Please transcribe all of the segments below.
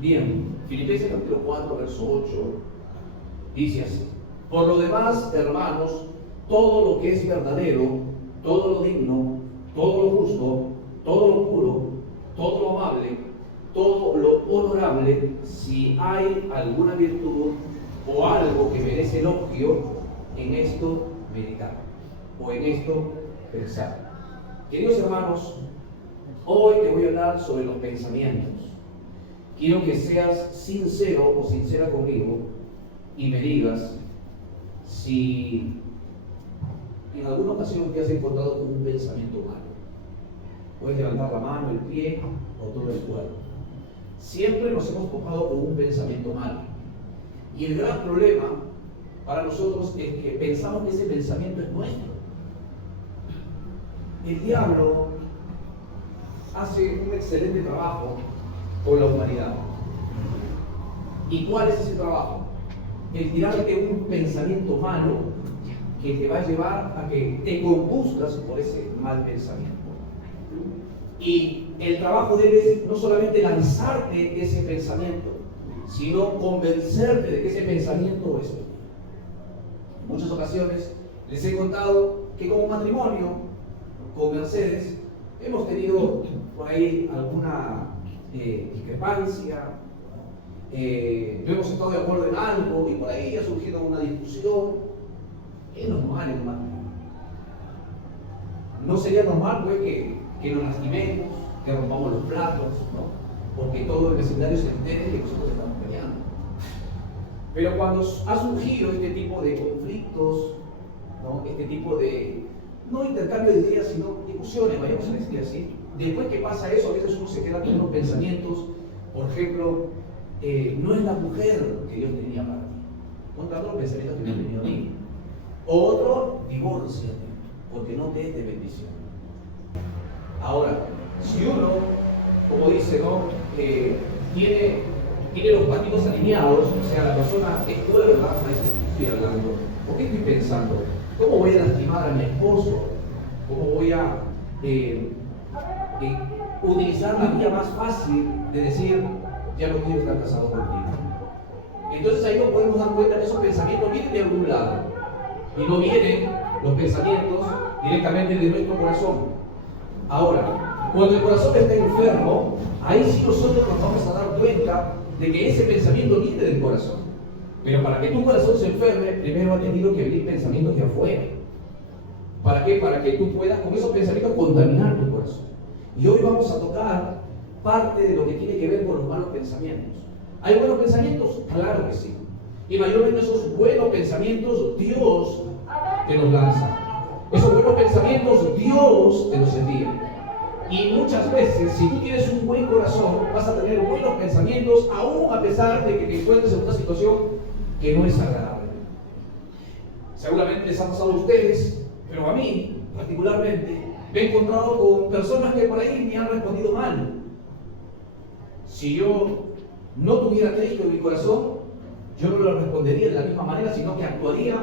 Bien, Filipenses capítulo 4, verso 8, dice así: por lo demás, hermanos, todo lo que es verdadero, todo lo digno, todo lo justo, todo lo puro, todo lo amable, todo lo honorable, si hay alguna virtud o algo que merece elogio, en esto meditar o en esto pensar. Queridos hermanos, hoy te voy a hablar sobre los pensamientos. Quiero que seas sincero o sincera conmigo y me digas si en alguna ocasión te has encontrado con un pensamiento malo. Puedes levantar la mano, el pie o todo el cuerpo. Siempre nos hemos topado con un pensamiento malo. Y el gran problema para nosotros es que pensamos que ese pensamiento es nuestro. El diablo hace un excelente trabajo con la humanidad. ¿Y cuál es ese trabajo? El tirarte un pensamiento malo que te va a llevar a que te conduzcas por ese mal pensamiento. Y el trabajo de él es no solamente lanzarte ese pensamiento, sino convencerte de que ese pensamiento es tuyo. En muchas ocasiones les he contado que como matrimonio con Mercedes hemos tenido por ahí alguna discrepancia, no hemos estado de acuerdo en algo y por ahí ha surgido una discusión. Es normal en un matrimonio. No sería normal pues que nos lastimemos, que rompamos los platos, ¿no? Porque todo el vecindario se entere que nosotros estamos peleando. Pero cuando ha surgido este tipo de conflictos, ¿no? Este tipo de, no intercambio de ideas, sino discusiones, vayamos a decir así, después que pasa eso, a veces uno se queda con unos pensamientos, por ejemplo, no es la mujer que Dios tenía para ti, contra otros pensamientos que me han venido a mí. Otro, divórciate, porque no te es de bendición. Ahora, si uno, como dice, ¿no? Tiene los patitos alineados, o sea, la persona es cuerda, va a decir, ¿qué estoy hablando? ¿Por qué estoy pensando? ¿Cómo voy a lastimar a mi esposo? ¿Cómo voy a utilizar la vía más fácil de decir, ya no quiero estar casado contigo? Entonces ahí nos podemos dar cuenta que esos pensamientos vienen de algún lado y no vienen los pensamientos directamente de nuestro corazón. Ahora, cuando el corazón está enfermo, ahí sí nosotros nos vamos a dar cuenta de que ese pensamiento viene del corazón. Pero para que tu corazón se enferme, primero ha tenido que venir pensamientos de afuera. ¿Para qué? Para que tú puedas con esos pensamientos contaminar tu corazón. Y hoy vamos a tocar parte de lo que tiene que ver con los malos pensamientos. ¿Hay buenos pensamientos? Claro que sí. Y mayormente esos buenos pensamientos Dios te los lanza. Esos buenos pensamientos Dios te los envía. Y muchas veces, si tú tienes un buen corazón, vas a tener buenos pensamientos, aún a pesar de que te encuentres en una situación que no es agradable. Seguramente les ha pasado a ustedes, pero a mí, particularmente, me he encontrado con personas que por ahí me han respondido mal. Si yo no tuviera Cristo en mi corazón, yo no lo respondería de la misma manera, sino que actuaría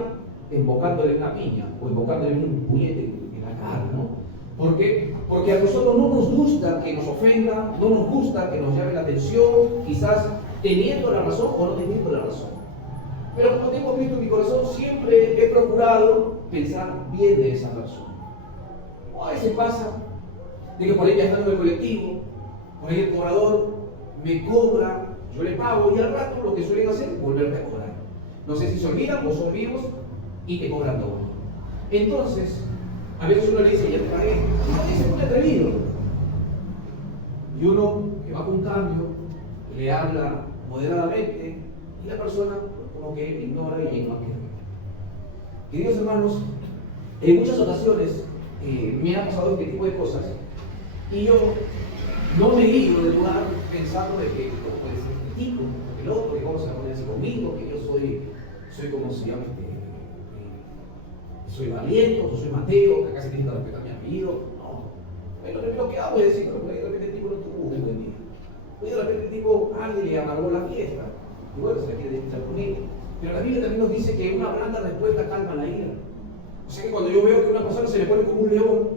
embocándole una piña o embocándole un puñete en la cara, ¿no? ¿Por qué? Porque a nosotros no nos gusta que nos ofenda, no nos gusta que nos llame la atención, quizás teniendo la razón o no teniendo la razón. Pero como tengo Cristo en mi corazón, siempre he procurado pensar bien de esa persona. O a veces pasa de que por ahí viajando en el colectivo, por ahí el cobrador me cobra, yo le pago y al rato lo que suelen hacer es volverme a cobrar. No sé si se olvidan o son vivos y te cobran todo. Entonces, a veces uno le dice, ya te pagué, y no dice muy atrevido. Y uno que va con cambio, le habla moderadamente y la persona como que ignora y no quiere. Queridos hermanos, en muchas ocasiones me ha pasado este tipo de cosas y yo no me he ido del lugar pensando de que puede ser este tipo, el otro, que vamos a poner así conmigo, que yo soy como se llama soy Valiento, yo soy Mateo, que acá se tiene que respetar mi apellido. No. Pero lo primero que hago es decir, pero de repente el tipo no tuvo un buen día. Hoy de repente el tipo, alguien le amargó la fiesta. Y bueno, se le quiere desquitar conmigo. Pero la Biblia también nos dice que una blanda respuesta calma la ira. O sea que cuando yo veo que una persona se le pone como un león,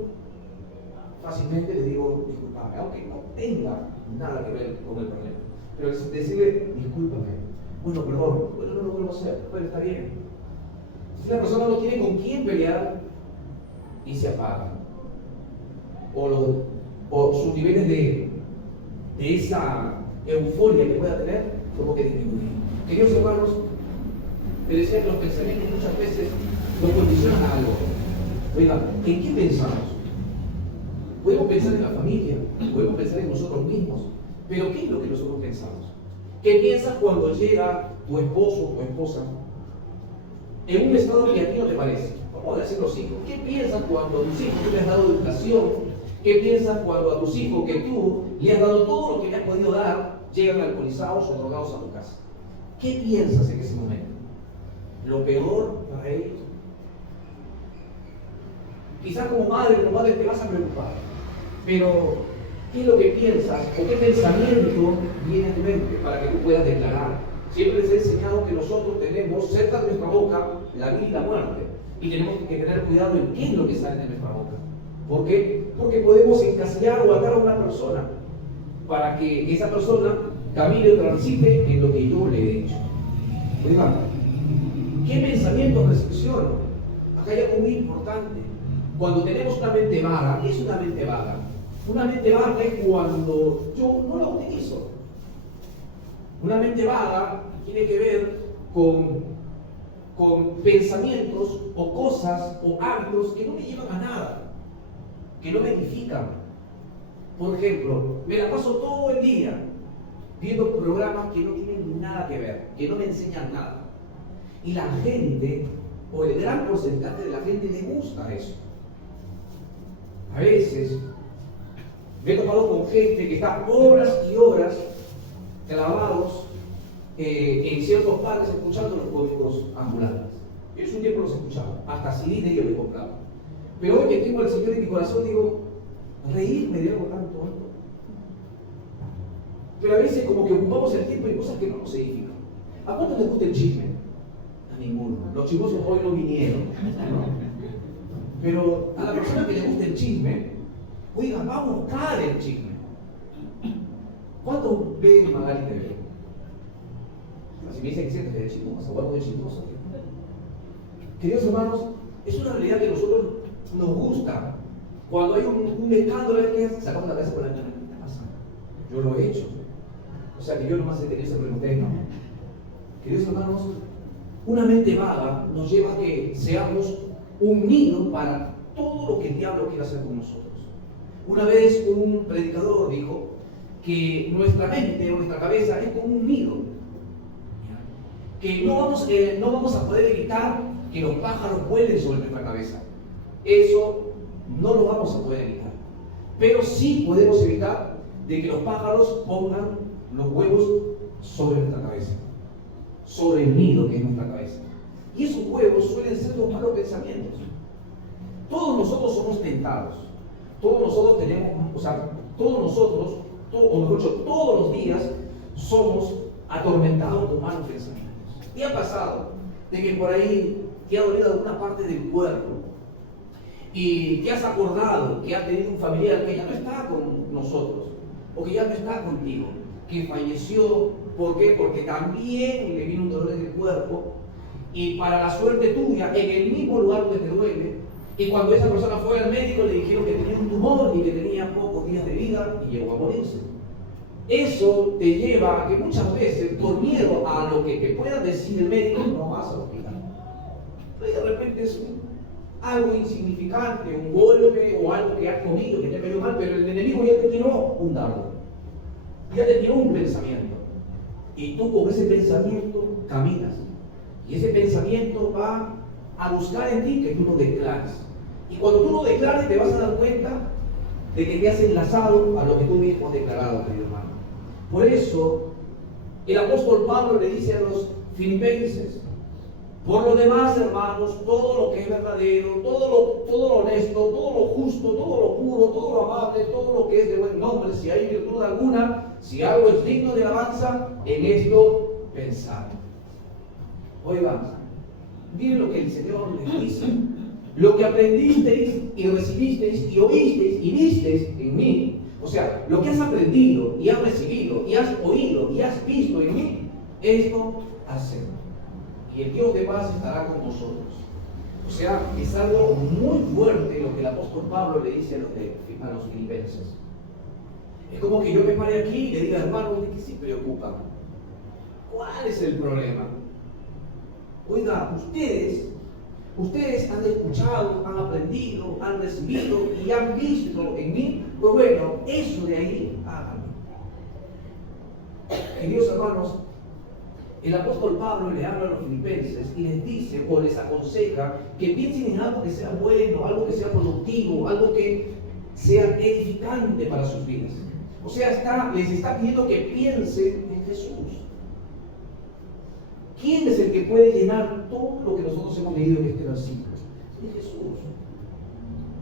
fácilmente le digo, disculpame, aunque no tenga nada que ver con el problema. Pero decirle, discúlpame, bueno, perdón, bueno, no lo vuelvo a hacer, pero está bien. Si la persona no tiene con quién pelear y se apaga, o sus niveles de esa euforia que pueda tener, como que disminuye. Queridos hermanos, me decía que los pensamientos muchas veces nos condicionan a algo. Oiga, ¿en qué pensamos? Podemos pensar en la familia, podemos pensar en nosotros mismos, pero ¿qué es lo que nosotros pensamos? ¿Qué piensas cuando llega tu esposo o tu esposa en un estado que a ti no te parece? Vamos a decir los hijos. ¿Qué piensas cuando a tus hijos tú le has dado educación? ¿Qué piensas cuando a tus hijos que tú le has dado todo lo que le has podido dar, llegan alcoholizados o drogados a tu casa? ¿Qué piensas en ese momento? ¿Lo peor para ellos? Quizás como madre te vas a preocupar, pero ¿qué es lo que piensas o qué pensamiento viene a tu mente para que tú puedas declarar? Siempre les he enseñado que nosotros tenemos cerca de nuestra boca la vida y la muerte, y tenemos que tener cuidado en qué es lo que sale de nuestra boca. ¿Por qué? Porque podemos encasillar o atar a una persona para que esa persona camine o transite en lo que yo le he dicho. Oigan, ¿qué pensamientos recepciono? Acá hay algo muy importante. Cuando tenemos una mente vaga, ¿qué es una mente vaga? Una mente vaga es cuando yo no la utilizo. Una mente vaga tiene que ver con pensamientos o cosas o hábitos que no me llevan a nada, que no me edifican. Por ejemplo, me la paso todo el día viendo programas que no tienen nada que ver, que no me enseñan nada. Y la gente, o el gran porcentaje de la gente, le gusta eso. A veces me he topado con gente que está horas y horas clavados en ciertos parques escuchando los códigos ambulantes. Yo hace un tiempo los escuchaba, hasta CD de ellos me compraba. Pero hoy que tengo al Señor en mi corazón, digo, reírme de algo tanto alto. Pero a veces como que ocupamos el tiempo en cosas que no nos edifican. ¿A cuántos les gusta el chisme? A ninguno. Los chismosos hoy no vinieron, ¿no? Pero a la persona que le gusta el chisme, oiga, va a buscar el chisme. ¿Cuántos ven Magali TV? Si me dicen que sientes de chismosa, o algo de chismoso. Queridos hermanos, es una realidad que a nosotros nos gusta. Cuando hay un escándalo, que sacamos la cabeza por la ventana. ¿Qué está pasando? Yo lo he hecho. O sea que yo nomás he tenido ese problema, ustedes no. Queridos hermanos, una mente vaga nos lleva a que seamos un nido para todo lo que el diablo quiere hacer con nosotros. Una vez un predicador dijo que nuestra mente o nuestra cabeza es como un nido, que no vamos a poder evitar que los pájaros vuelen sobre nuestra cabeza. Eso no lo vamos a poder evitar, pero sí podemos evitar de que los pájaros pongan los huevos sobre nuestra cabeza, sobre el nido que es nuestra cabeza. Y esos huevos suelen ser los malos pensamientos. Todos nosotros somos tentados. Todos nosotros tenemos, o mejor dicho, todos los días somos atormentados por malos pensamientos. ¿Qué ha pasado? De que por ahí te ha dolido alguna parte del cuerpo y te has acordado que has tenido un familiar que ya no está con nosotros o que ya no está contigo, que falleció. ¿Por qué? Porque también le vino un dolor en el cuerpo. Y para la suerte tuya, en el mismo lugar donde te duele, y cuando esa persona fue al médico le dijeron que tenía un tumor y que tenía pocos días de vida y llegó a morirse. Eso te lleva a que muchas veces, por miedo a lo que te pueda decir el médico, no vas al hospital. Pero de repente es algo insignificante, un golpe o algo que has comido, que te cayó mal, pero el enemigo ya te tiró un dardo, ya te tiró un pensamiento. Y tú con ese pensamiento caminas. Y ese pensamiento va a buscar en ti que tú lo declares. Y cuando tú lo declares te vas a dar cuenta de que te has enlazado a lo que tú mismo has declarado, querido hermano. Por eso, el apóstol Pablo le dice a los filipenses: por lo demás, hermanos, todo lo que es verdadero, todo lo honesto, todo lo justo, todo lo puro, todo lo amable, todo lo que es de buen nombre, si hay virtud alguna, si algo es digno de alabanza, en esto pensad. Oigan, miren lo que el Señor les dice. Lo que aprendisteis y recibisteis y oísteis y visteis en mí, O sea, lo que has aprendido y has recibido y has oído y has visto en mí, esto haced. Y el Dios de paz estará con vosotros. O sea, es algo muy fuerte lo que el apóstol Pablo le dice a los filipenses. Es como que yo me pare aquí y le diga, hermano, ¿de qué se preocupan? ¿Cuál es el problema? Oiga, ustedes han escuchado, han aprendido, han recibido y han visto en mí, pues bueno, eso de ahí, háganlo. Queridos hermanos, el apóstol Pablo le habla a los filipenses y les dice o les aconseja que piensen en algo que sea bueno, algo que sea productivo, algo que sea edificante para sus vidas. O sea, les está pidiendo que piensen en Jesús. ¿Quién es el que puede llenar todo lo que nosotros hemos leído en este versículo? Es Jesús.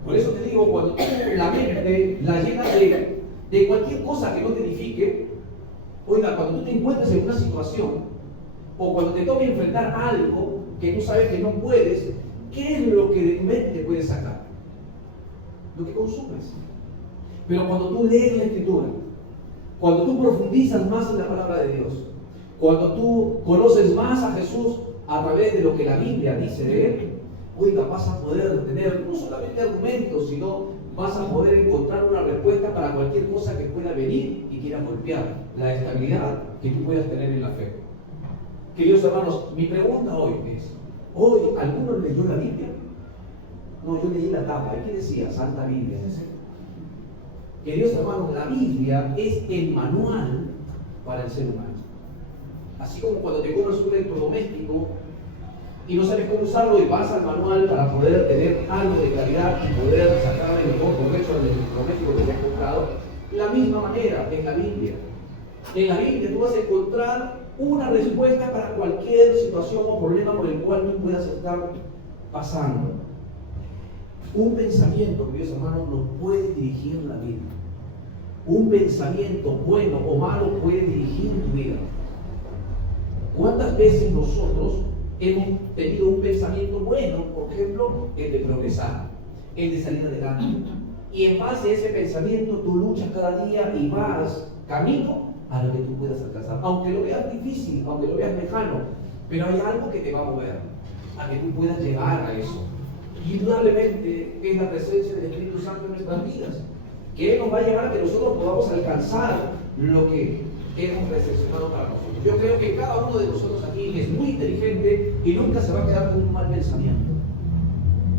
Por eso te digo, cuando tú la mente la llenas de cualquier cosa que no te edifique, oiga, cuando tú te encuentres en una situación, o cuando te toque enfrentar algo que tú sabes que no puedes, ¿qué es lo que de tu mente puedes sacar? Lo que consumes. Pero cuando tú lees la Escritura, cuando tú profundizas más en la palabra de Dios, cuando tú conoces más a Jesús a través de lo que la Biblia dice de Él, oiga, vas a poder tener no solamente argumentos, sino vas a poder encontrar una respuesta para cualquier cosa que pueda venir y quiera golpear la estabilidad que tú puedas tener en la fe. Queridos hermanos, mi pregunta hoy es, ¿hoy alguno leyó la Biblia? No, yo leí la tapa. ¿Qué decía? Santa Biblia. Queridos hermanos, la Biblia es el manual para el ser humano. Así como cuando te compras un electrodoméstico y no sabes cómo usarlo y vas al manual para poder tener algo de claridad y poder sacarle el mejor provecho al electrodoméstico que te has comprado, la misma manera en la Biblia. En la Biblia tú vas a encontrar una respuesta para cualquier situación o problema por el cual tú puedas estar pasando. Un pensamiento, queridos hermanos, nos puede dirigir la vida. Un pensamiento bueno o malo puede dirigir tu vida. ¿Cuántas veces nosotros hemos tenido un pensamiento bueno, por ejemplo, el de progresar, el de salir adelante? Y en base a ese pensamiento tú luchas cada día y vas camino a lo que tú puedas alcanzar. Aunque lo veas difícil, aunque lo veas lejano, pero hay algo que te va a mover a que tú puedas llegar a eso. Y indudablemente es la presencia del Espíritu Santo en nuestras vidas, que Él nos va a llevar a que nosotros podamos alcanzar lo que hemos recepcionado para nosotros. Yo creo que cada uno de nosotros aquí es muy inteligente y nunca se va a quedar con un mal pensamiento.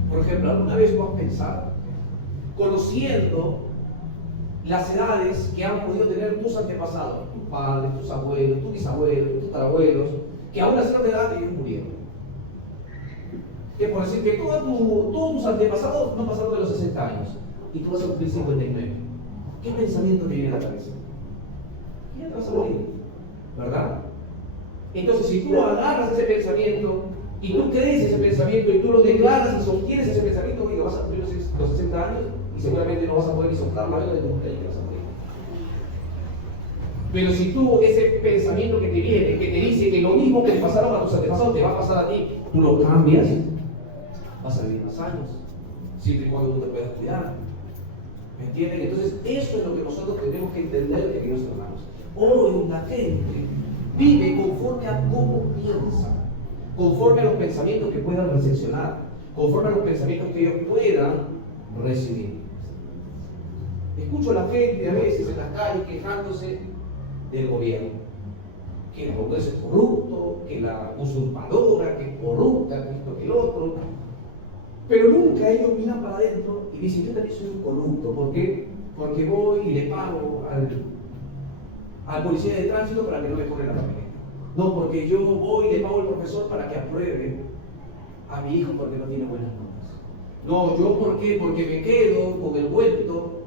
Por ejemplo, ¿alguna vez tú has pensado, conociendo las edades que han podido tener tus antepasados, tus padres, tus abuelos, tus bisabuelos, tus tatarabuelos, que a una cierta edad ellos murieron? Que por decir que todos tus antepasados no pasaron de los 60 años y tú vas a cumplir 59. ¿Qué pensamiento te viene a la cabeza? Y ya te vas a morir, ¿verdad? Entonces, si tú agarras ese pensamiento y tú crees ese pensamiento y tú lo declaras y sostienes ese pensamiento, oiga, vas a cumplir los 60 años y seguramente no vas a poder ni soplar la vela de tu mujer y te vas a morir. Pero si tú, ese pensamiento que te viene, que te dice que lo mismo que te pasaron a tus antepasados te va a pasar a ti, tú lo cambias, vas a vivir más años, siempre y cuando tú te puedas cuidar. ¿Me entienden? Entonces, eso es lo que nosotros tenemos que entender, queridos hermanos. Hoy la gente vive conforme a cómo piensa, conforme a los pensamientos que puedan recepcionar, conforme a los pensamientos que ellos puedan recibir. Escucho a la gente a veces en las calles quejándose del gobierno, que el Congreso es corrupto, que la usurpadora, que es corrupta, que esto, que el otro. Pero nunca ellos miran para adentro y dicen, yo también soy un corrupto. ¿Por qué? Porque voy y le pago al policía de tránsito para que no me corra la camioneta. No, porque yo voy y le pago al profesor para que apruebe a mi hijo porque no tiene buenas notas. No, yo ¿por qué? Porque me quedo con el vuelto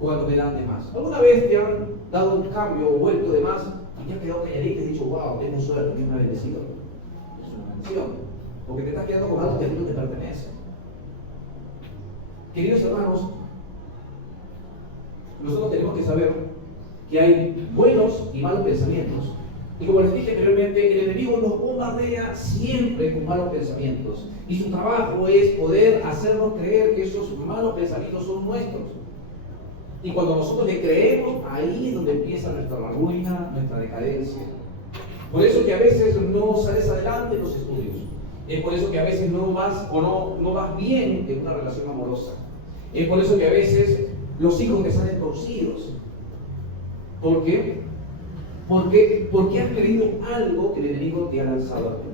cuando me dan de más. ¿Alguna vez te han dado un cambio o vuelto de más y te has quedado calladito y has dicho, wow, tengo suerte, Dios me ha bendecido? Es una bendición, porque te estás quedando con algo que a ti no te pertenece. Queridos hermanos, nosotros tenemos que saber que hay buenos y malos pensamientos. Y como les dije anteriormente, el enemigo nos bombardea siempre con malos pensamientos. Y su trabajo es poder hacernos creer que esos malos pensamientos son nuestros. Y cuando nosotros le creemos, ahí es donde empieza nuestra ruina, nuestra decadencia. Por eso que a veces no sales adelante en los estudios. Es por eso que a veces no vas no vas bien en una relación amorosa. Es por eso que a veces los hijos te salen torcidos. ¿Por qué? Porque has perdido algo que el enemigo te ha lanzado a ti.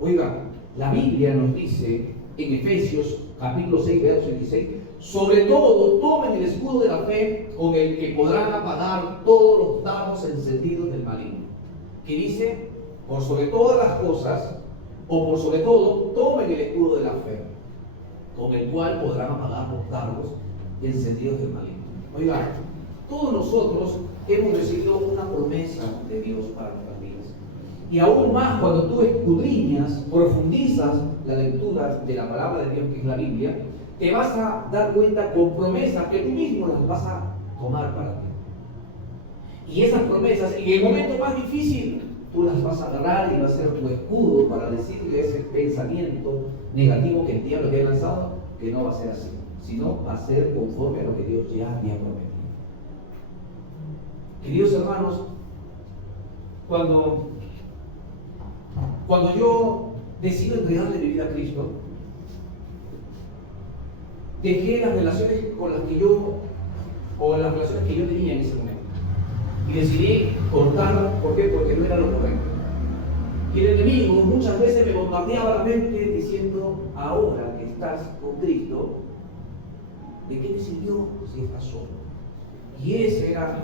Oiga, la Biblia nos dice en Efesios capítulo 6, verso 16, sobre todo tomen el escudo de la fe con el que podrán apagar todos los dardos encendidos del maligno. Que dice, por sobre todas las cosas, o por sobre todo, tomen el escudo de la fe, con el cual podrán apagar los dardos encendidos del maligno. Oiga, todos nosotros hemos recibido una promesa de Dios para nuestras vidas. Y aún más cuando tú escudriñas, profundizas la lectura de la palabra de Dios, que es la Biblia, te vas a dar cuenta con promesas que tú mismo las vas a tomar para ti. Y esas promesas, en el momento más difícil, tú las vas a agarrar y va a ser tu escudo para decirle ese pensamiento negativo que el diablo te ha lanzado, que no va a ser así, sino va a ser conforme a lo que Dios ya había prometido. Queridos hermanos, cuando yo decido entregarle mi vida a Cristo, dejé las relaciones con las que yo tenía en ese momento. Y decidí cortar, ¿por qué? Porque no era lo correcto. Y el enemigo muchas veces me bombardeaba la mente diciendo, ahora que estás con Cristo, ¿de qué te sirvió si estás solo? Y ese era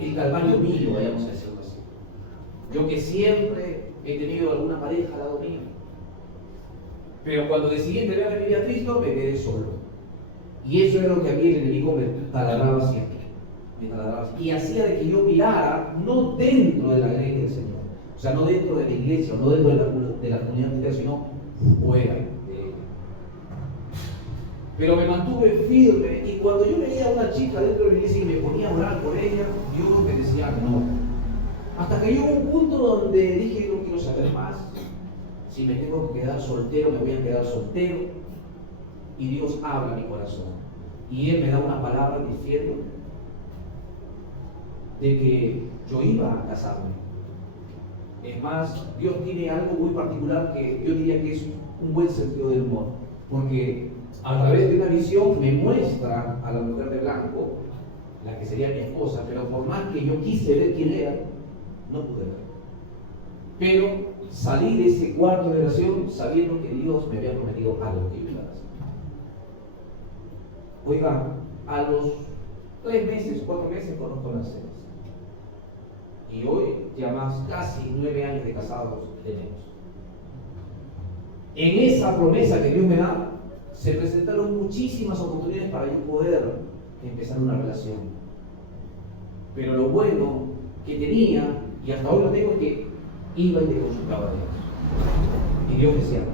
el calvario mío, vayamos a decirlo así. Yo que siempre he tenido alguna pareja al lado mío, pero cuando decidí entregar mi vida a Cristo, me quedé solo. Y eso era lo que a mí el enemigo me taladraba siempre. Y hacía de que yo mirara no dentro de la iglesia del Señor, o sea, no dentro de la iglesia, no dentro de la comunidad cristiana, sino fuera de ella. Pero me mantuve firme, y cuando yo veía a una chica dentro de la iglesia y me ponía a orar por ella, Dios me decía no. Hasta que llegó un punto donde dije, no quiero saber más. Si me tengo que quedar soltero, me voy a quedar soltero. Y Dios habla a mi corazón. Y Él me da una palabra diciendo de que yo iba a casarme. Es más, Dios tiene algo muy particular que yo diría que es un buen sentido del humor, porque a través de una visión me muestra a la mujer de blanco, la que sería mi esposa, pero por más que yo quise ver quién era, no pude ver. Pero salí de ese cuarto de oración sabiendo que Dios me había prometido algo que yo iba a hacer. Oiga, a los 3 meses, 4 meses conozco las cenas. Y hoy ya más casi 9 años de casados tenemos. En esa promesa que Dios me da, se presentaron muchísimas oportunidades para yo poder empezar una relación. Pero lo bueno que tenía, y hasta hoy lo tengo, es que iba y le consultaba a Dios. Y Dios decía no.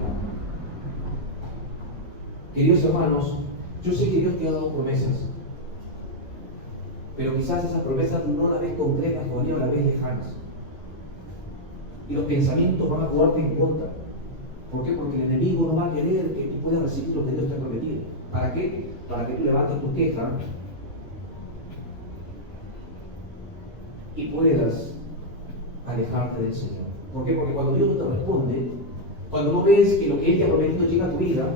Queridos hermanos, yo sé que Dios te ha dado promesas, pero quizás esas promesas no las ves concretas, todavía las ves lejanas. Y los pensamientos van a jugarte en contra. ¿Por qué? Porque el enemigo no va a querer que tú puedas recibir lo que Dios te ha prometido. ¿Para qué? Para que tú levantes tu queja y puedas alejarte del Señor. ¿Por qué? Porque cuando Dios no te responde, cuando no ves que lo que Él te ha prometido llega a tu vida,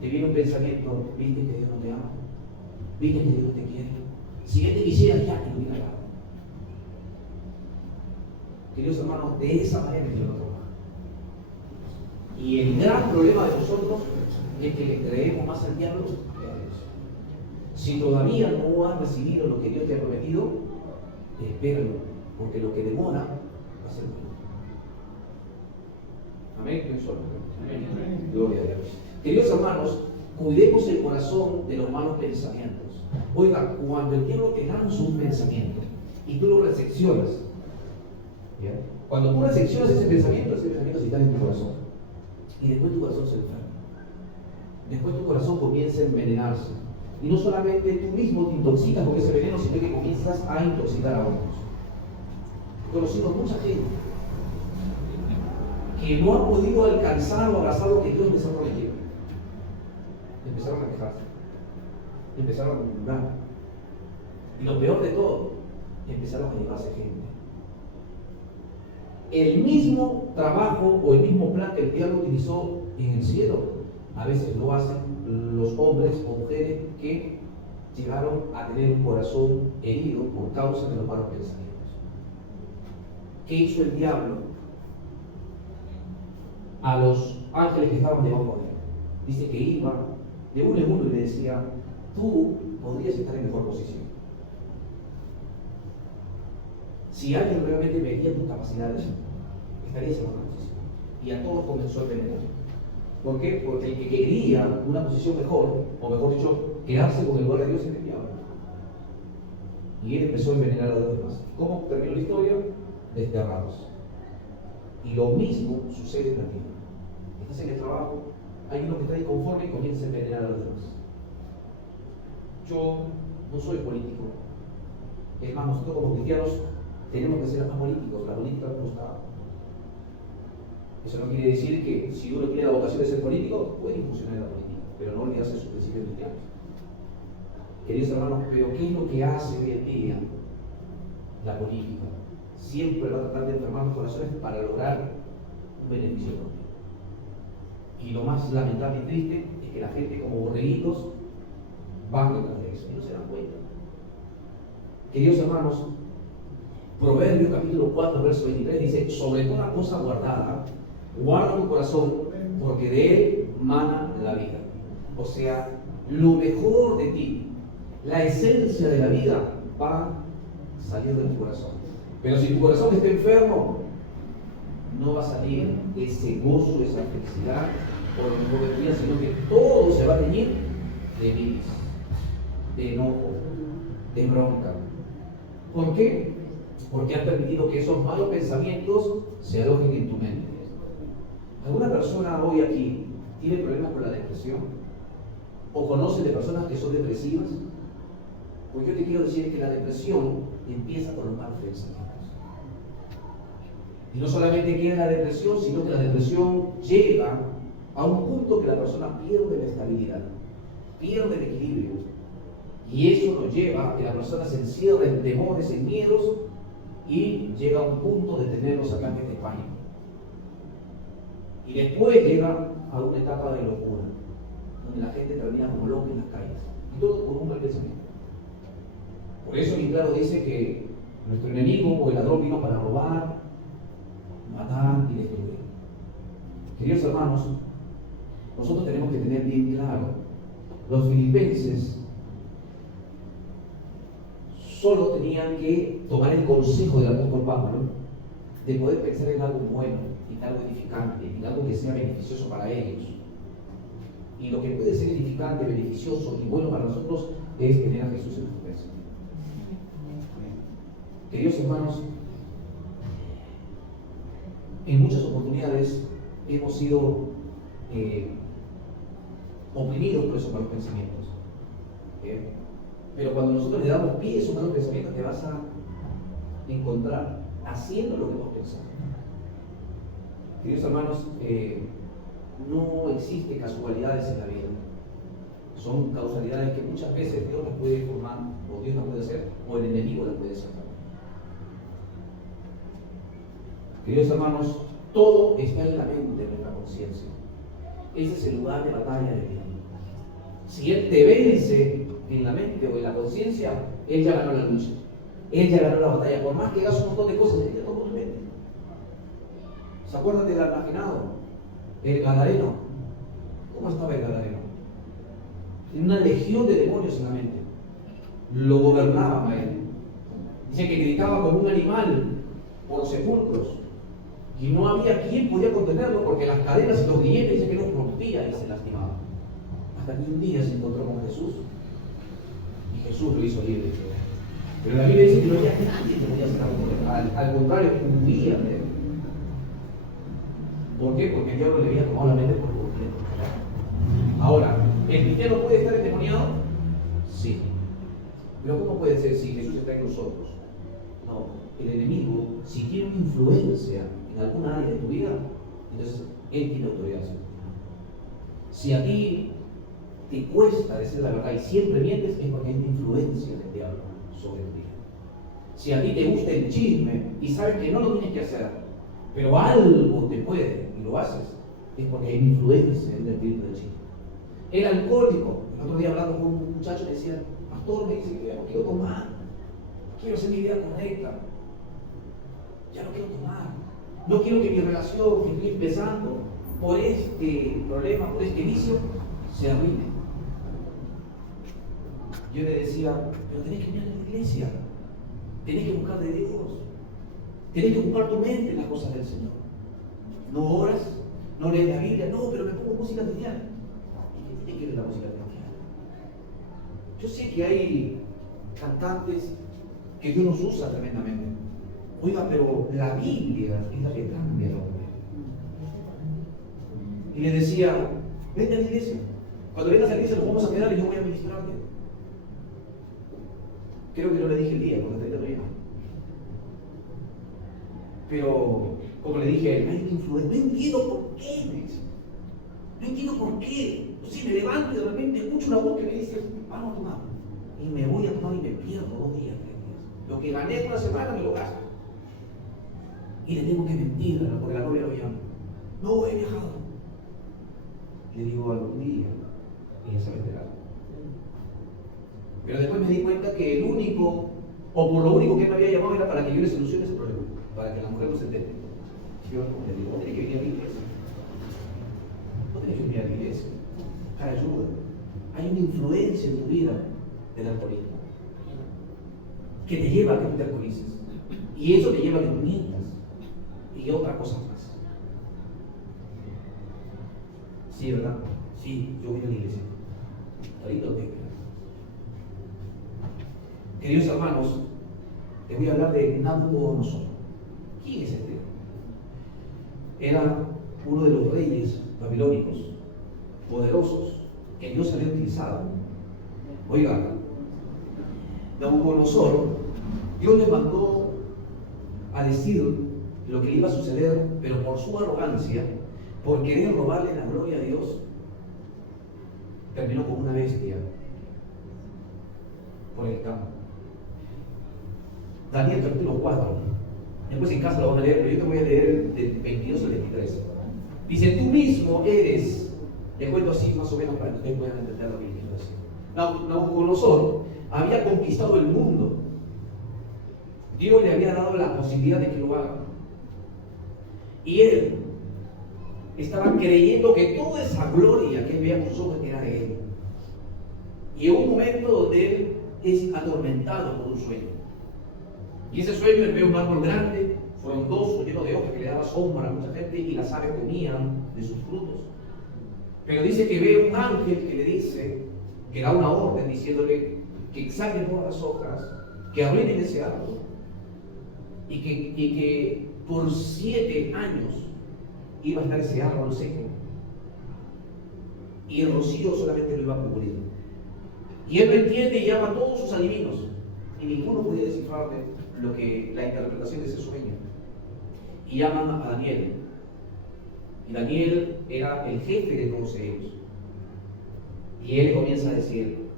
te viene un pensamiento, ¿viste que Dios no te ama? ¿Viste que Dios no te quiere? Si Él te quisiera, ya te lo hubiera dado. Queridos hermanos, de esa manera Dios no toma. Y el gran problema de nosotros es que le creemos más al diablo que a Dios. Si todavía no has recibido lo que Dios te ha prometido, espéralo, porque lo que demora va a ser bueno. Amén. Amén. Gloria a Dios. Queridos hermanos, cuidemos el corazón de los malos pensamientos. Oiga, cuando el diablo te lanza un pensamiento y tú lo recepcionas, ¿ya? Cuando tú recepcionas ese pensamiento se está en tu corazón. Y después tu corazón se enferma. Después tu corazón comienza a envenenarse. Y no solamente tú mismo te intoxicas con ese veneno, sino que comienzas a intoxicar a otros. Conocimos mucha gente que no ha podido alcanzar o abrazar lo que Dios les ha prometido. Empezaron a quejarse. empezaron a murmurar. Y lo peor de todo, empezaron a llevarse gente. El mismo trabajo o el mismo plan que el diablo utilizó en el cielo, a veces lo hacen los hombres o mujeres que llegaron a tener un corazón herido por causa de los malos pensamientos. ¿Qué hizo el diablo a los ángeles que estaban debajo de él? Dice que iba de uno en uno y le decía: tú podrías estar en mejor posición. Si alguien realmente veía tus capacidades, estarías en mejor posición. Y a todos comenzó a envenenar. ¿Por qué? Porque el que quería una posición mejor, o mejor dicho, quedarse con el lugar de Dios, era el diablo. Y él empezó a envenenar a los demás. ¿Cómo terminó la historia? Desterrados. Y lo mismo sucede en la vida. Estás en el trabajo, hay uno que está inconforme y comienza a envenenar a los demás. Yo no soy político. Es más, nosotros como cristianos tenemos que ser más políticos. La política no está. Eso no quiere decir que si uno tiene la vocación de ser político, puede incursionar en la política, pero no olvidarse de sus principios cristianos. Queridos hermanos, pero ¿qué es lo que hace hoy en día la política? Siempre va a tratar de enfermar los corazones para lograr un beneficio propio. Y lo más lamentable y triste es que la gente, como borreguitos, van detrás de eso y no se dan cuenta. Queridos hermanos, Proverbios capítulo 4, verso 23 dice: sobre toda cosa guardada, guarda tu corazón, porque de él mana la vida. O sea, lo mejor de ti, la esencia de la vida, va a salir de tu corazón. Pero si tu corazón está enfermo, no va a salir ese gozo, esa felicidad, por lo mejor de tu vida, sino que todo se va a teñir de vidas, de enojo, de bronca. ¿Por qué? Porque has permitido que esos malos pensamientos se alojen en tu mente. ¿Alguna persona hoy aquí tiene problemas con la depresión? ¿O conoce de personas que son depresivas? Pues yo te quiero decir que la depresión empieza con los malos pensamientos. Y no solamente queda la depresión, sino que la depresión llega a un punto que la persona pierde la estabilidad, pierde el equilibrio. Y eso nos lleva a que la persona se encierre en temores, en miedos, y llega a un punto de tener los ataques de pánico. Y después llega a una etapa de locura, donde la gente termina como loca en las calles. Y todo por un mal pensamiento. Por eso bien claro dice que nuestro enemigo o el ladrón vino para robar, matar y destruir. Queridos hermanos, nosotros tenemos que tener bien claro, los filipenses solo tenían que tomar el consejo del apóstol Pablo de poder pensar en algo bueno, en algo edificante, en algo que sea beneficioso para ellos. Y lo que puede ser edificante, beneficioso y bueno para nosotros es tener a Jesús en nuestro pensamiento. Queridos hermanos, en muchas oportunidades hemos sido oprimidos por esos malos pensamientos. Pero cuando nosotros le damos pie a esos malos pensamientos, te vas a encontrar haciendo lo que vos pensás. Queridos hermanos, no existen casualidades en la vida. Son causalidades que muchas veces Dios las puede formar, o Dios las puede hacer, o el enemigo las puede hacer. Queridos hermanos, todo está en la mente, en nuestra conciencia. Ese es el lugar de batalla del diablo. Si él te vence en la mente o en la conciencia, él ya ganó la lucha. Él ya ganó la batalla. Por más que hagas un montón de cosas, él ya tomó tu mente. ¿Se acuerdan del marginado? El gadareno. ¿Cómo estaba el gadareno? Tenía una legión de demonios en la mente. Lo gobernaban a él. Dice que gritaba como un animal por los sepulcros. Y no había quien podía contenerlo porque las cadenas y los grilletes dice que los rompía y se lastimaba. Hasta que un día se encontró con Jesús y Jesús lo hizo libre. Pero la Biblia dice que no había nadie que podía sacarlo. Al contrario, huía de él. ¿Por qué? Porque el diablo le había tomado la mente por completo. Ahora, ¿el cristiano puede estar endemoniado? Sí. Pero ¿cómo puede ser si Jesús está en nosotros? No, el enemigo, si tiene una influencia en alguna área de tu vida, entonces él tiene autoridad. Si a ti te cuesta decir la verdad y siempre mientes, es porque hay una influencia del diablo sobre ti. Si a ti te gusta el chisme y sabes que no lo tienes que hacer, pero algo te puede y lo haces, es porque hay una influencia del espíritu del chisme. El alcohólico, el otro día hablando con un muchacho, me decía, pastor, me dice, ya no quiero tomar, quiero hacer mi vida correcta, ya no quiero tomar, no quiero que mi relación que estoy empezando por este problema, por este vicio, se arruine. Yo le decía, pero tenés que venir a la iglesia, tenés que buscar de Dios, tenés que buscar tu mente en las cosas del Señor. No oras, no lees la Biblia, no, pero me pongo música cristiana. ¿Y qué tiene que ver la música cristiana? Yo sé que hay cantantes que Dios nos usa tremendamente. Oiga, pero la Biblia es la que cambia al hombre. Y le decía, vete a la iglesia. Cuando vengas a la iglesia nos vamos a quedar y yo voy a ministrarte. Creo que no le dije el día, porque estaría bien. Pero, como le dije a él, hay una influencia. No entiendo por qué, me dice. No entiendo por qué. Entonces me levanto y de repente escucho una voz que me dice, vamos a tomar. Y me voy a tomar y me pierdo 2 días, 3 días. Lo que gané una semana me lo gasto. Y le tengo que mentir, porque la novia lo llama. No, he viajado. Le digo algún día, ella se va a enterar. Pero después me di cuenta que el único, o por lo único que él me había llamado era para que yo le solucione ese problema, para que la mujer no se entere. Yo le digo, no tenés que venir a la iglesia. No tenés que venir a la iglesia. Buscar ayuda. Hay una influencia en tu vida del alcoholismo que te lleva a que tú te alcoholices. Y eso te lleva a que tú mientas. Y otras cosas más. Sí, ¿verdad? Sí, yo voy a la iglesia. Ahorita lo tengo. Queridos hermanos, les voy a hablar de Nabucodonosor. ¿Quién es este? Era uno de los reyes babilónicos poderosos que Dios había utilizado. Oiga, Nabucodonosor, Dios le mandó a decir lo que iba a suceder, pero por su arrogancia, por querer robarle la gloria a Dios, terminó como una bestia por el campo. Daniel capítulo 4. Después en casa lo van a leer, pero yo te voy a leer del 22 al 23. Dice, tú mismo eres, le cuento así más o menos para que ustedes puedan entender lo que quiero decir. Nabucodonosor había conquistado el mundo. Dios le había dado la posibilidad de que lo haga. Y él estaba creyendo que toda esa gloria que él veía con sus ojos era de él. Y en un momento donde él es atormentado por un sueño. Y ese sueño, él ve un árbol grande, frondoso, lleno de hojas que le daba sombra a mucha gente y las aves comían de sus frutos. Pero dice que ve un ángel que le dice, que da una orden diciéndole que saquen todas las hojas, que arruinen ese árbol y que por 7 años iba a estar ese árbol seco y el rocío solamente lo iba a cubrir. Y él lo entiende y llama a todos sus adivinos y ninguno podía descifrarle la interpretación de ese sueño. Y llaman a Daniel. Y Daniel era el jefe de todos ellos. Y él comienza a decir,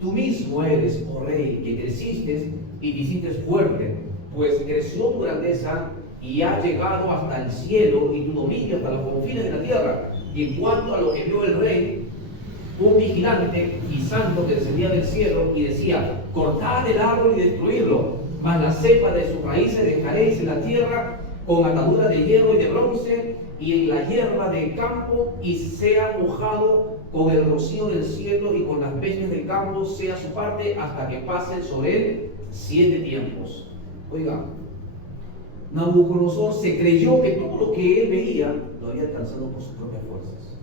tú mismo eres, oh rey, que creciste y te hiciste fuerte, pues creció tu grandeza y ha llegado hasta el cielo y tu dominio hasta los confines de la tierra. Y en cuanto a lo que vio el rey, un vigilante guisando que descendía del cielo y decía, cortad el árbol y destruirlo, mas la cepa de sus raíces dejaréis en la tierra con atadura de hierro y de bronce y en la hierba del campo, y sea mojado con el rocío del cielo y con las bestias del campo sea su parte hasta que pasen sobre él 7 tiempos. Oiga, Nabucodonosor se creyó que todo lo que él veía lo había alcanzado por sus propias fuerzas.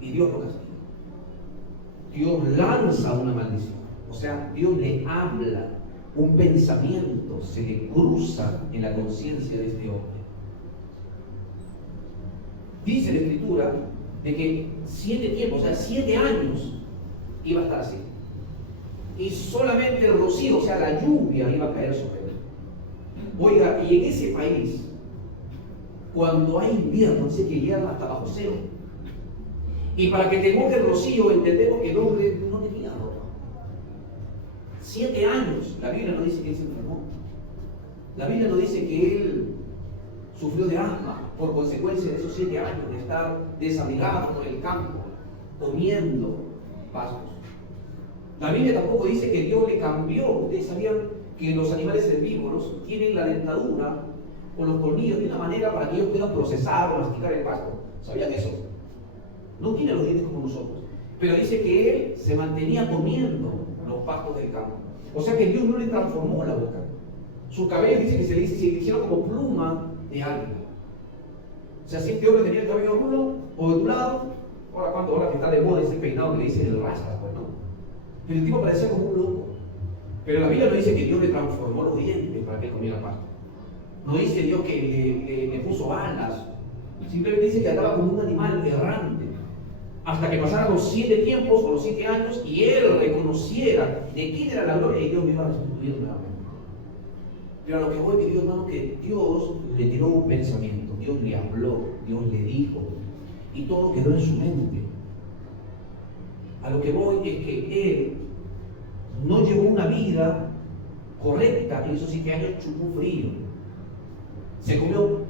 Y Dios lo castiga. Dios lanza una maldición. O sea, Dios le habla. Un pensamiento se le cruza en la conciencia de este hombre. Dice la Escritura de que 7 tiempos, o sea, 7 años iba a estar así. Y solamente el rocío, o sea, la lluvia iba a caer sobre él. Oiga, y en ese país, cuando hay invierno, dice que llegan hasta bajo cero. Y para que te moje el rocío, entendemos que el hombre no tenía ropa. 7 años, la Biblia no dice que él se enfermó. La Biblia no dice que él sufrió de asma por consecuencia de esos 7 años de estar desabrigado por el campo, comiendo pastos. La Biblia tampoco dice que Dios le cambió. Ustedes sabían que los animales herbívoros tienen la dentadura o los colmillos de una manera para que ellos puedan procesar o masticar el pasto. ¿Sabían eso? No tiene los dientes como nosotros. Pero dice que él se mantenía comiendo los pastos del campo. O sea que Dios no le transformó la boca. Su cabello dice que se le hicieron como pluma de águila. O sea, si este hombre tenía el cabello rulo o ondulado, ahora que está de moda ese peinado que le dicen el rasta, pues no. Pero el tipo parecía como un loco. Pero la Biblia no dice que Dios le transformó los dientes para que comiera pasto. No dice Dios que le puso alas. Simplemente dice que andaba como un animal errante. Hasta que pasaran los 7 tiempos o los 7 años y él reconociera de quién era la gloria y Dios me iba a restituir nuevamente. Pero a lo que voy, querido hermano, que Dios le tiró un pensamiento, Dios le habló, Dios le dijo, y todo quedó en su mente. A lo que voy es que él no llevó una vida correcta en esos 7 años, chupó frío. Se comió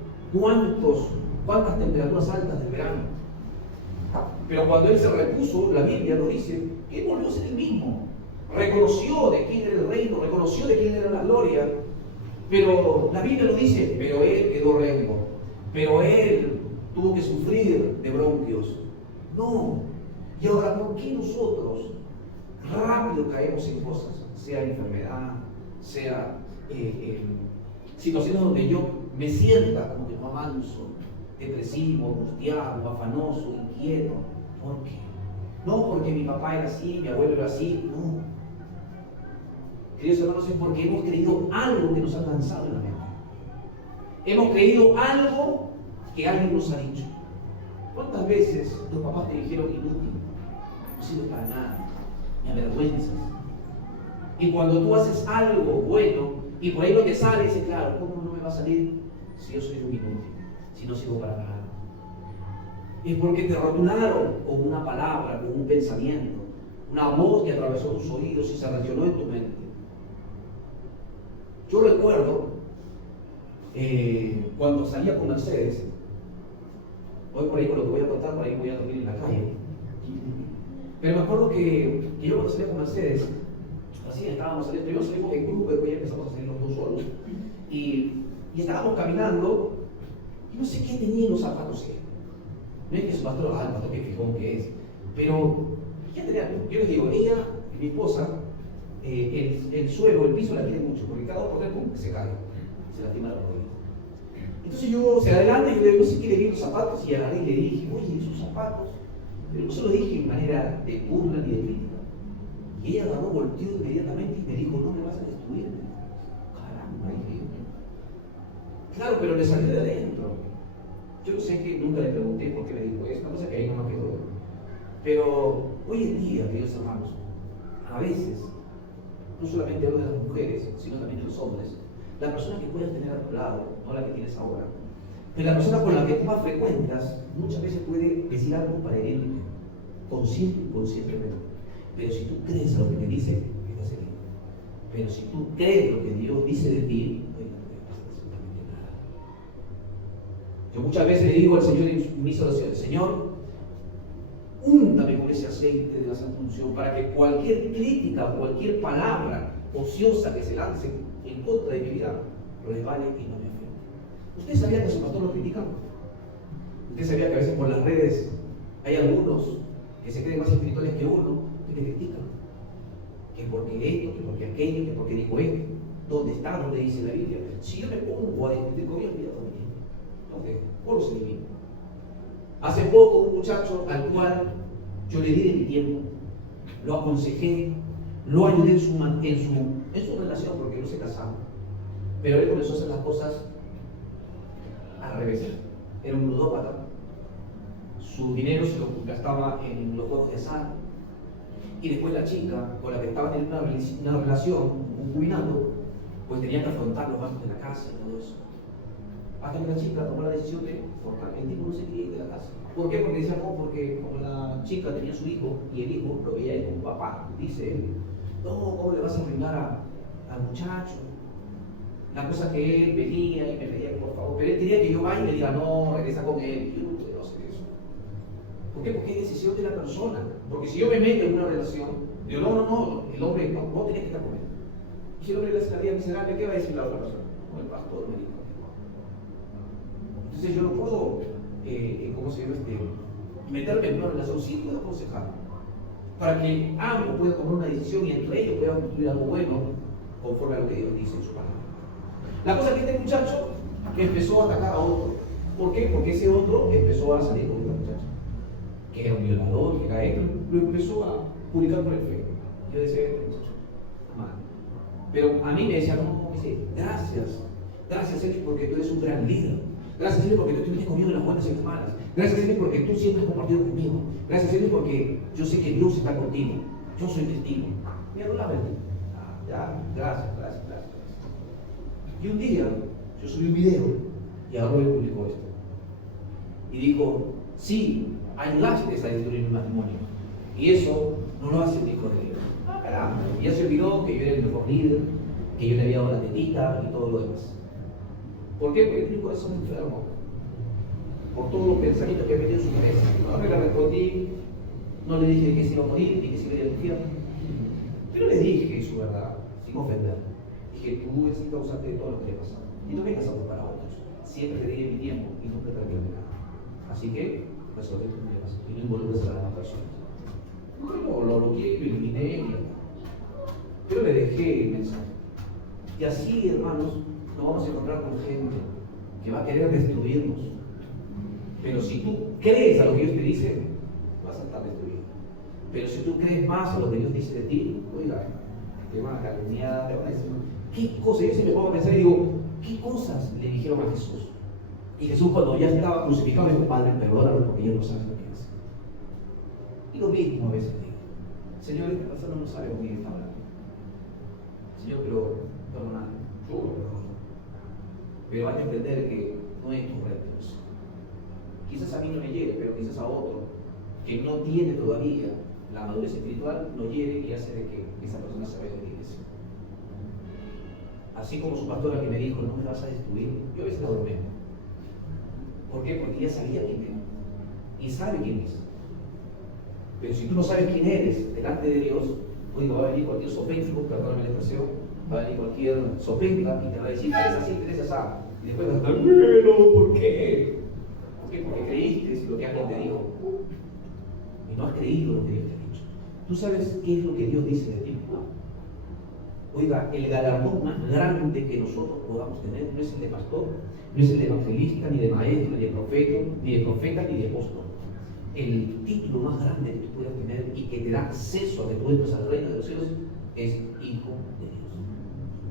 cuántas temperaturas altas del verano. Pero cuando él se repuso, la Biblia nos dice que él volvió a ser el mismo. Reconoció de quién era el reino, reconoció de quién era la gloria. Pero la Biblia nos dice, pero él quedó rengo. Pero él tuvo que sufrir de bronquios. No. Y ahora, ¿por qué nosotros rápido caemos en cosas? Sea enfermedad, sea situaciones donde yo me sienta como que no avanzo, depresivo, angustiado, afanoso, inquieto. ¿Por qué? No porque mi papá era así, mi abuelo era así, no. Queridos hermanos, es porque hemos creído algo que nos ha lanzado en la mente. Hemos creído algo que alguien nos ha dicho. ¿Cuántas veces tus papás te dijeron inútil? No sirve para nada, me avergüenzas. Y cuando tú haces algo bueno y por ahí no te sale, dices, claro, ¿cómo no me va a salir si yo soy un inútil? Si no sirvo para nada. Es porque te rotularon con una palabra, con un pensamiento, una voz que atravesó tus oídos y se relacionó en tu mente. Yo recuerdo cuando salía con Mercedes, hoy por ahí con lo que voy a contar, por ahí voy a dormir en la calle. Pero me acuerdo que yo cuando salía con Mercedes, así estábamos saliendo, primero salimos en grupo, después ya empezamos a salir los dos solos. Y estábamos caminando, y no sé qué tenía en los zapatos. No es que su pastor, el pastor que fijón que es, pero ¿qué tenía? Yo les digo, ella, mi esposa, el suelo, el piso la quiere mucho, porque cada 2 por 3 se cae, se lastima la rodilla. Entonces yo se adelanta y yo le digo, no sé qué le vi los zapatos, y agarré y le dije, oye, esos zapatos. Pero no se lo dije en manera de burla ni de crítica. Y ella agarró, volteó inmediatamente y me dijo, no me vas a destruir. Caramba, dije yo. Claro, pero le salió de adentro. Yo no sé que nunca le pregunté por qué me dijo esto, no sé que ahí no me quedó. Pero hoy en día, queridos hermanos, a veces, no solamente hablo de las mujeres, sino también de los hombres, la persona que puedes tener a tu lado, no la que tienes ahora, pero la persona con la que tú más frecuentas, muchas veces puede decir algo para herirte, consciente y inconscientemente. Pero si tú crees a lo que te dice, estás herido. Pero si tú crees lo que Dios dice de ti, no te pasa absolutamente nada. Yo muchas veces le digo al Señor en mis oraciones, Señor, úntame con ese aceite de la santa unción para que cualquier crítica, cualquier palabra ociosa que se lance en contra de mi vida, resbale y no me afecte. ¿Usted sabía que a su pastor lo critican? ¿Usted sabía que a veces por las redes hay algunos que se creen más espirituales que uno que le critican? Que porque esto, que porque aquello, que porque dijo esto. ¿Dónde está? ¿Dónde dice la Biblia? Si yo me pongo a discutir con ellos, mira también. ¿Dónde? Por los enemigos. Hace poco un muchacho al cual yo le di de mi tiempo, lo aconsejé, lo ayudé en su relación porque no se casaban. Pero él comenzó a hacer las cosas al revés. Era un ludópata. Su dinero se lo gastaba en los juegos de azar. Y después la chica con la que estaba teniendo una relación, un jubilado, pues tenía que afrontar los gastos de la casa y todo eso. Hasta que la chica tomó la decisión de cortar. El tipo no se quería ir de la casa. ¿Por qué? Porque decía, no, porque como la chica tenía su hijo y el hijo lo veía él como papá, dice él, no, ¿cómo le vas a arruinar al muchacho? La cosa que él venía y me pedía que por favor, pero él quería que yo vaya y le diga, no, regresa con él. Yo no puedo hacer eso. ¿Por qué? Porque es decisión de la persona. Porque si yo me meto en una relación, digo, no, el hombre no tiene que estar con él. Y si el hombre le hace la vida miserable, ¿qué va a decir la otra persona? No, el pastor me dijo. Entonces yo no puedo, ¿cómo se llama? Meterme en una relación, sí puedo aconsejar. Para que ambos puedan tomar una decisión y entre ellos puedan construir algo bueno conforme a lo que Dios dice en su palabra. La cosa es que este muchacho empezó a atacar a otro. ¿Por qué? Porque ese otro empezó a salir con esta muchacha, que era un violador, que era él, lo empezó a publicar por el Facebook. Yo decía, muchacho, mal. Pero a mí me decía, no, me dice, gracias Señor porque tú eres un gran líder. Gracias Señor porque tú estuviste conmigo en las buenas y en las malas. Gracias Señor porque tú siempre has compartido conmigo. Gracias Señor porque yo sé que Dios está contigo. Yo soy testigo. Me adoraba el tipo. Gracias. Y un día yo subí un video y ahora él publicó esto. Y dijo, sí, ayudaste a destruir mi matrimonio. Y eso no lo hace el hijo de Dios. Caramba. Y ya se olvidó que yo era el mejor líder, que yo le había dado la tetita y todo lo demás. ¿Por qué? Porque tiene un corazón enfermo. Por todos los pensamientos que ha metido en su cabeza. No le respondí, no le dije que se iba a morir ni que se iba a ir al infierno. Pero le dije su verdad, sin ofender. Dije, tú eres el causante de todo lo que le ha pasado. Y no vengas a buscar a otros. Siempre te diré mi tiempo y nunca te arrepientes nada. Así que, resolve tus problemas y no involucres a las demás personas. Bueno, lo bloqueé, lo eliminé. Pero le dejé el mensaje. Y así, hermanos, nos vamos a encontrar con gente que va a querer destruirnos. Pero si tú crees a lo que Dios te dice, vas a estar destruido. Pero si tú crees más a lo que Dios dice de ti, oiga, te van a calumniar, te van a decir, ¿qué cosas? Yo siempre me pongo a pensar y digo, ¿qué cosas le dijeron a Jesús? Y Jesús cuando ya estaba crucificado dijo, Padre, perdónalo porque ellos no saben lo que hacen. Y lo mismo a veces digo, Señor, esta persona no sabe con quién está hablando. Señor, pero perdóname, yo lo perdono. Pero hay que entender que no es correcto eso. Quizás a mí no me llegue, pero quizás a otro que no tiene todavía la madurez espiritual lo lleve y hace de que esa persona se vaya de la iglesia. Así como su pastora que me dijo, no me vas a destruir, yo a veces la bromeo. ¿Por qué? Porque ella sabía quién era y sabe quién es. Pero si tú no sabes quién eres delante de Dios, oiga, va a venir cualquier sopéntico, perdóname la expresión, va a venir cualquier sopéntica y te va a decir, eres así, eres así. Y después vas a estar, bueno, ¿por qué? ¿Por qué? Porque creíste lo que alguien te dijo. Y no has creído lo que Dios te ha dicho. ¿Tú sabes qué es lo que Dios dice de ti? No. Oiga, el galardón más grande que nosotros podamos tener no es el de pastor, no es el de evangelista, ni de maestro, ni de profeta, ni de apóstol. El título más grande que tú puedas tener y que te da acceso a que tú entres al reino de los cielos es hijo de Dios.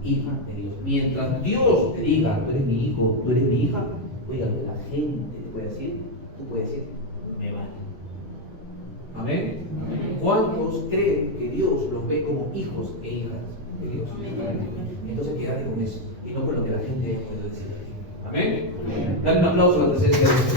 Hija de Dios. Mientras Dios te diga, tú eres mi hijo, tú eres mi hija, oiga, lo que la gente te puede decir, tú puedes decir, me vale. Amén. Amén. ¿Cuántos creen que Dios los ve como hijos e hijas de Dios? Amén. Entonces quédate con eso y no con lo que la gente puede decir. Amén. Amén. Dale un aplauso a la presencia de Dios.